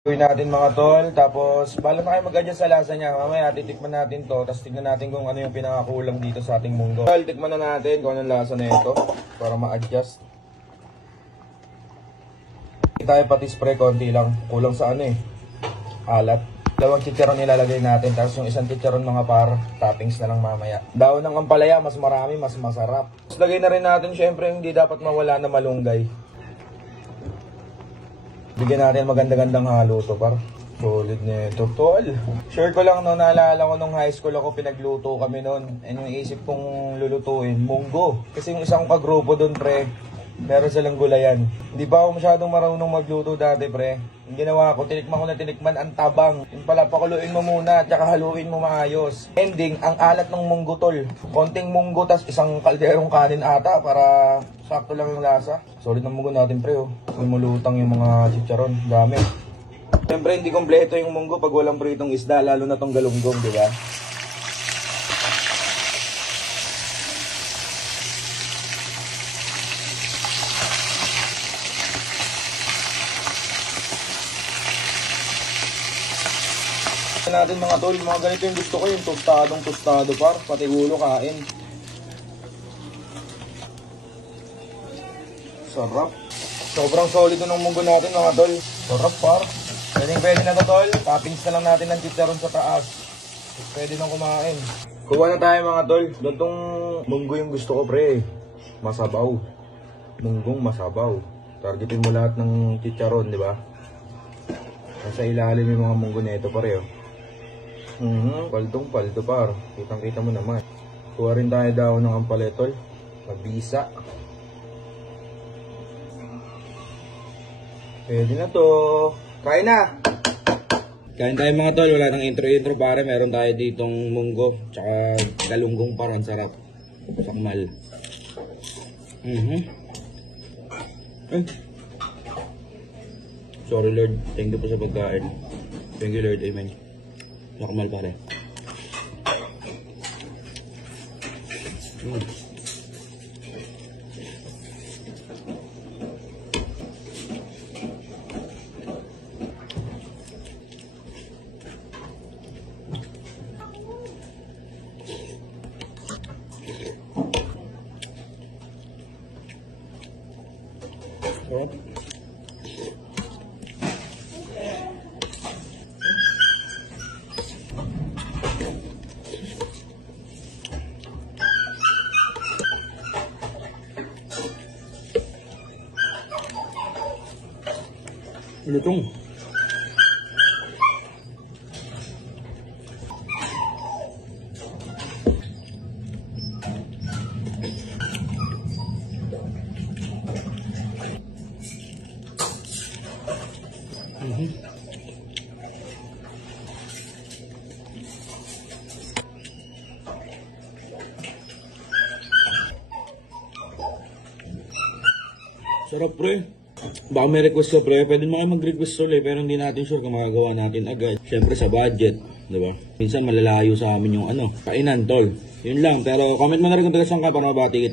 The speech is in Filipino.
Gawin natin mga tol, tapos bala na kayo mag-adjust sa lasa niya. Mamaya titikman natin to, tapos tignan natin kung ano yung pinakakulang dito sa ating munggo. Tol, tikman na natin kung anong lasa na ito para ma-adjust. Hindi tayo pati spray, konti lang. Kulang sa ano alat. Dalawang chicharon nilalagay natin, tapos yung isang chicharon mga par, toppings na lang mamaya. Daon ng ampalaya, mas marami, mas masarap. Tapos lagay na rin natin, syempre hindi dapat mawala na malunggay. Bigyan natin maganda-gandang halo to par. Solid na ito, tol. Sure ko lang no, naalala ko nung high school ako, pinagluto kami noon. And yung isip kong lulutuin, munggo. Kasi yung isang kagrupo doon, pre, meron silang gulayan. Hindi pa ako masyadong marunong magluto dati, pre. Yung ginawa ko, tinikman ko na tinikman ang tabang. Yung pala, pakuluin mo muna, tsaka haluin mo maayos. Ending, ang alat ng munggo, tol. Konting munggo, tas isang kalderong kanin ata para sakto lang yung lasa. Solid ng munggo natin, pre, oh. Lumulutang yung mga chicharon. Dami. Siyempre, hindi kompleto yung munggo pag walang pritong isda, lalo na tong galunggong, di ba? Natin mga tol, mga ganito yung gusto ko, yung tostado par, pati ulo kain. Sarap. Sobrang solid ng munggo natin mga tol. Sarap par. Pwede na to tol. Toppings na lang natin ng chicharon sa taas. Pwede nang kumain. Kuha na tayo mga tol. Gantong munggo yung gusto ko pre. Masabaw. Munggong masabaw. Targetin mo lahat ng chicharon, di ba? Nasa ilalim yung mga munggo nito pare, oh. Paldong-paldo par. Kitang-kita mo naman. Kuha rin tayo daw ng ampaletol. Mabisa. Pwede na to. Kain na! Kain tayo mga tol. Wala nang intro-intro pare. Meron tayo ditong munggo. Tsaka galunggong par. Ang sarap. Sakmal. Ay. Sorry Lord. Thank you po sa pagkain. Thank you Lord. Amen. Sakmal pare. Sarap. Lutong. Sarap pre. Baka may request ka pre, pwede mo kayo mag-request ulit pero hindi natin sure kung magagawa natin agad. Siyempre sa budget, di ba? Minsan malalayo sa amin yung kainan tol. Yun lang, pero comment mo na rin kung taga saan ka para mabati kita.